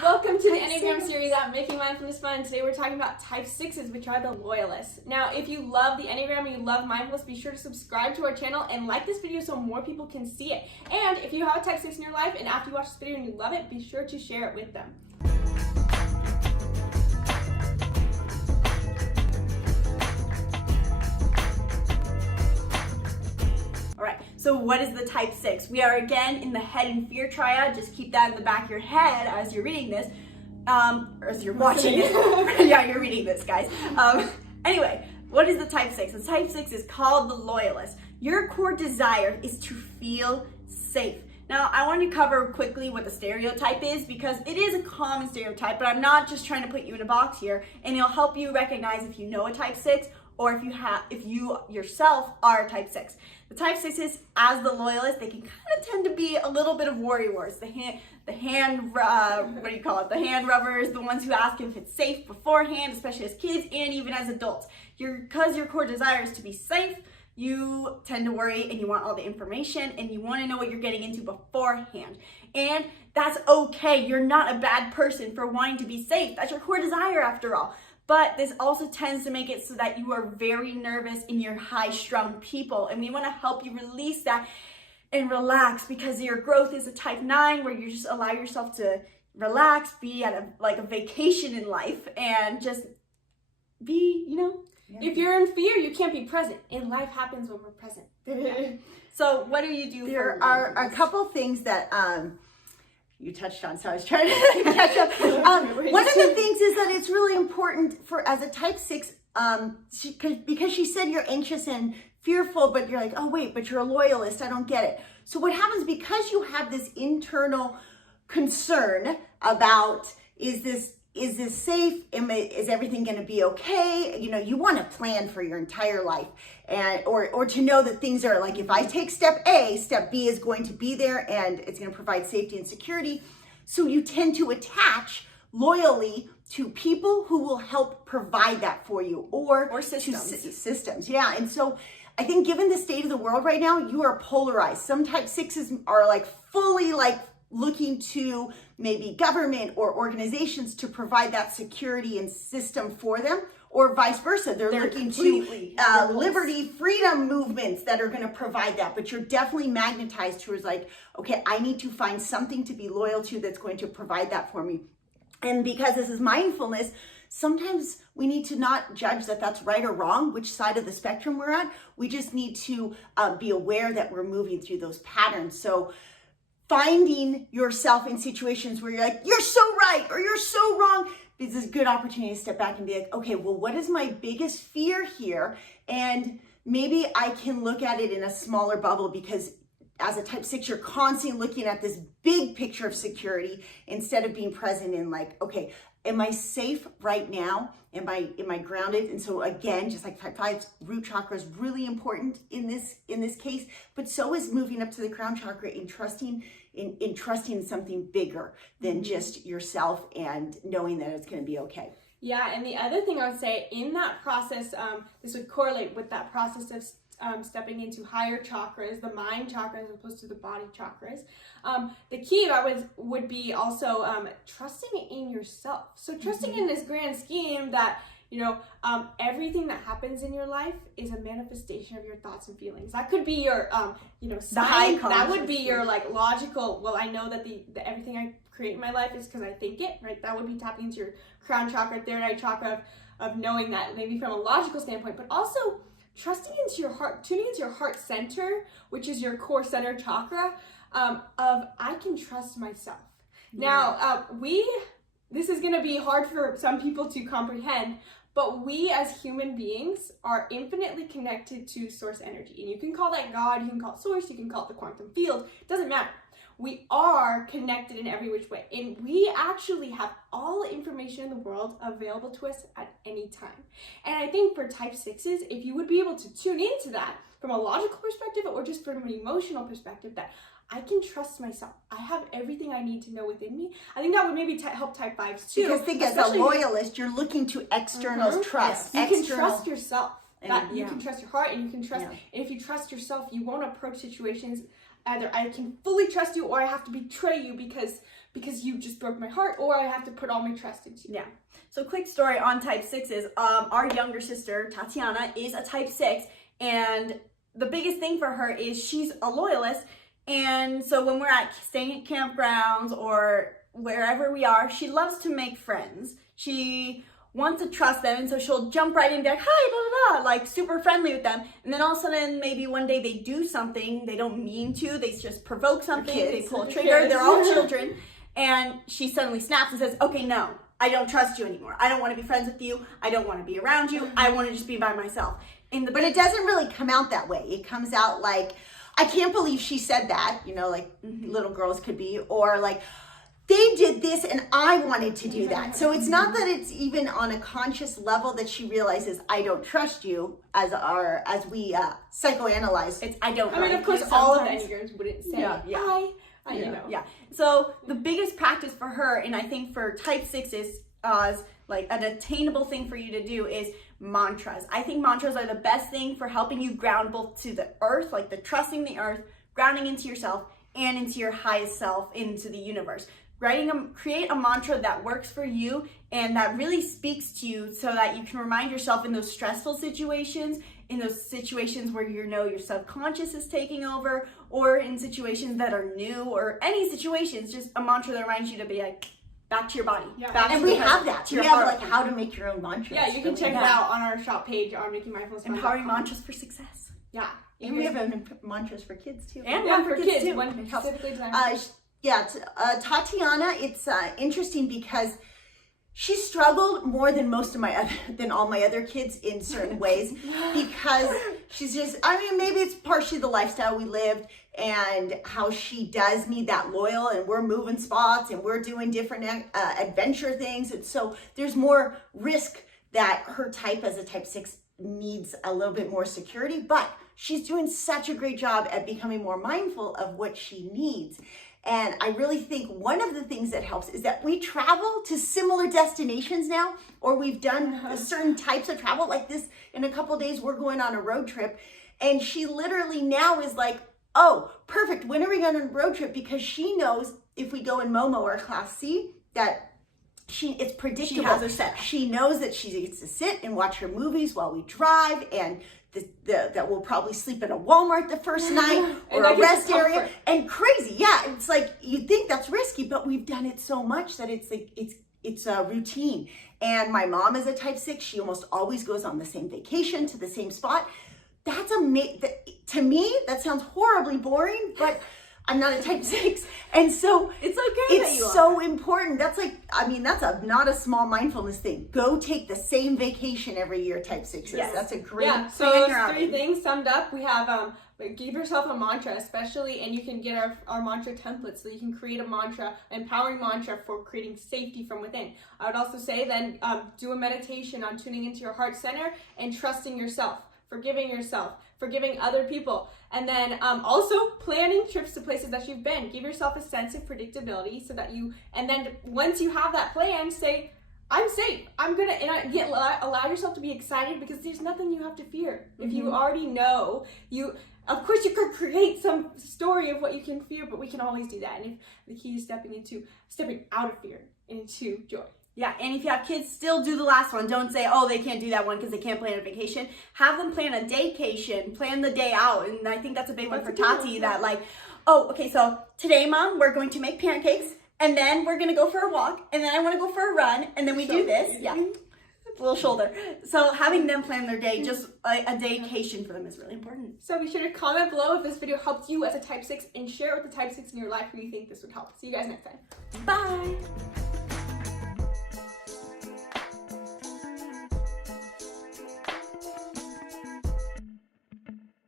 Welcome to the Enneagram series at Making Mindfulness Fun. Today we're talking about type 6s, which are the loyalists. Now, if you love the Enneagram and you love mindfulness, be sure to subscribe to our channel and like this video so more people can see it. And if you have a type 6 in your life and after you watch this video and you love it, be sure to share it with them. So what is the type 6? We are again in the head and fear triad. Just keep that in the back of your head as you're reading this, or as you're watching it. Yeah, you're reading this, guys. Anyway, what is the type 6? The type 6 is called the loyalist. Your core desire is to feel safe. Now, I want to cover quickly what the stereotype is because it is a common stereotype, but I'm not just trying to put you in a box here, and it'll help you recognize if you know a type 6 or if you yourself are a type 6. The type 6s, as the loyalist, they can kind of tend to be a little bit of worrywars. The hand rubbers, the ones who ask if it's safe beforehand, especially as kids and even as adults. Because your core desire is to be safe, you tend to worry and you want all the information and you want to know what you're getting into beforehand. And that's okay. You're not a bad person for wanting to be safe. That's your core desire after all. But this also tends to make it so that you are very nervous and you're high-strung people. And we want to help you release that and relax because your growth is a type 9 where you just allow yourself to relax, be at a vacation in life and just be, If you're in fear, you can't be present. And life happens when we're present. So what do you do? There are a couple things that you touched on, so I was trying to catch up. One of the things is that it's really important for, as a type 6, because she said you're anxious and fearful, but you're like, oh wait, but you're a loyalist, I don't get it. So what happens, because you have this internal concern about, is this safe? Is everything going to be okay? You want to plan for your entire life, and or to know that things are like, if I take step A, step B is going to be there and it's going to provide safety and security. So you tend to attach loyally to people who will help provide that for you, or systems. Yeah, and so I think given the state of the world right now, you are polarized. Some type 6s are fully looking to maybe government or organizations to provide that security and system for them, or vice versa. They're looking to liberty, freedom movements that are going to provide that. But you're definitely magnetized towards okay, I need to find something to be loyal to that's going to provide that for me. And because this is mindfulness, sometimes we need to not judge that that's right or wrong, which side of the spectrum we're at. We just need to be aware that we're moving through those patterns. So finding yourself in situations where you're you're so right or you're so wrong, this is a good opportunity to step back and be like, okay, well, what is my biggest fear here? And maybe I can look at it in a smaller bubble, because as a type 6, you're constantly looking at this big picture of security instead of being present in okay, am I safe right now? Am I grounded? And so again, just like type 5, root chakra is really important in this case, but so is moving up to the crown chakra and trusting in something bigger than just yourself and knowing that it's going to be okay. Yeah, and the other thing I would say in that process, this would correlate with that process of stepping into higher chakras, the mind chakras as opposed to the body chakras. The key that would be also trusting in yourself. So trusting in this grand scheme that, everything that happens in your life is a manifestation of your thoughts and feelings. That could be your, that would be your logical, well, I know that the everything I create in my life is because I think it, right? That would be tapping into your crown chakra, third eye chakra of knowing that maybe from a logical standpoint, but also trusting into your heart, tuning into your heart center, which is your core center chakra, of I can trust myself. Now, this is going to be hard for some people to comprehend, but we as human beings are infinitely connected to source energy. And you can call that God, you can call it source, you can call it the quantum field, it doesn't matter. We are connected in every which way. And we actually have all the information in the world available to us at any time. And I think for type 6s, if you would be able to tune into that from a logical perspective or just from an emotional perspective, that I can trust myself. I have everything I need to know within me. I think that would maybe help type 5s too. Because I think as a loyalist, you're looking to external trust. Yes. You can trust yourself. You can trust your heart, and you can trust. And if you trust yourself, you won't approach situations either I can fully trust you or I have to betray you because because you just broke my heart, or I have to put all my trust into you. Yeah. So quick story on type 6s. Our younger sister, Tatiana, is a type 6, and the biggest thing for her is she's a loyalist. And so when we're staying at campgrounds or wherever we are, she loves to make friends. She wants to trust them, and so she'll jump right in and be like, hi, blah, blah, blah, like super friendly with them. And then all of a sudden, maybe one day they do something they don't mean to, they just provoke something, they pull a trigger, they're all children, and she suddenly snaps and says, okay, no, I don't trust you anymore. I don't want to be friends with you. I don't want to be around you. I want to just be by myself. But it doesn't really come out that way. It comes out like, I can't believe she said that, you know, like little girls could be, or like, they did this and I wanted to do that. So it's not that it's even on a conscious level that she realizes I don't trust you as we psychoanalyze. It's I don't. I mean, of course, all of the Enneagrams wouldn't say I you know. Yeah. So the biggest practice for her, and I think for type 6s, like an attainable thing for you to do, is mantras. I think mantras are the best thing for helping you ground both to the earth, like the trusting the earth, grounding into yourself and into your highest self, into the universe. Create a mantra that works for you and that really speaks to you, so that you can remind yourself in those stressful situations, in those situations where you know your subconscious is taking over, or in situations that are new, or any situations, just a mantra that reminds you to be like, back to your body. Yeah. And we have that. We have like how to make your own mantras. Yeah, you can check it out on our shop page on Empowering Mantras for Success. Yeah. And we have mantras for kids too. And one for kids too. One specifically designed Tatiana, it's interesting because she struggled more than all my other kids in certain ways, because she's just, I mean, maybe it's partially the lifestyle we lived and how she does need that loyal, and we're moving spots and we're doing different adventure things. And so there's more risk that her type as a type 6 needs a little bit more security, but she's doing such a great job at becoming more mindful of what she needs. And I really think one of the things that helps is that we travel to similar destinations now, or we've done certain types of travel. Like this, in a couple of days, we're going on a road trip. And she literally now is like, oh, perfect. When are we going on a road trip? Because she knows if we go in Momo or Class C, that it's predictable. She has her set. She knows that she gets to sit and watch her movies while we drive, and that we'll probably sleep in a Walmart the first night or a rest area. And crazy, yeah. It's like, you think that's risky, but we've done it so much that it's like it's a routine. And my mom is a type 6. She almost always goes on the same vacation to the same spot. That's to me, that sounds horribly boring, but I'm not a type 6. And so it's okay. It's so important. That's like, I mean, that's not a small mindfulness thing. Go take the same vacation every year, type 6s. Yes. That's a great so those 3 things summed up. We have give yourself a mantra, especially, and you can get our mantra template, so you can create a mantra, empowering mantra for creating safety from within. I would also say then do a meditation on tuning into your heart center and trusting yourself, forgiving other people, and then also planning trips to places that you've been. Give yourself a sense of predictability, so that and then once you have that plan, say, I'm safe. I'm gonna, and allow yourself to be excited, because there's nothing you have to fear. If you already know, of course you could create some story of what you can fear, but we can always do that. And if the key is stepping out of fear into joy. Yeah, and if you have kids, still do the last one. Don't say, oh, they can't do that one because they can't plan a vacation. Have them plan a daycation, plan the day out. And I think that's a big one for Tati, that like, oh, okay, so today, Mom, we're going to make pancakes, and then we're going to go for a walk, and then I want to go for a run, and then we do this. Yeah, it's a little shoulder. So having them plan their day, just a daycation for them, is really important. So be sure to comment below if this video helped you as a type 6, and share it with the type 6 in your life who you think this would help. See you guys next time. Bye.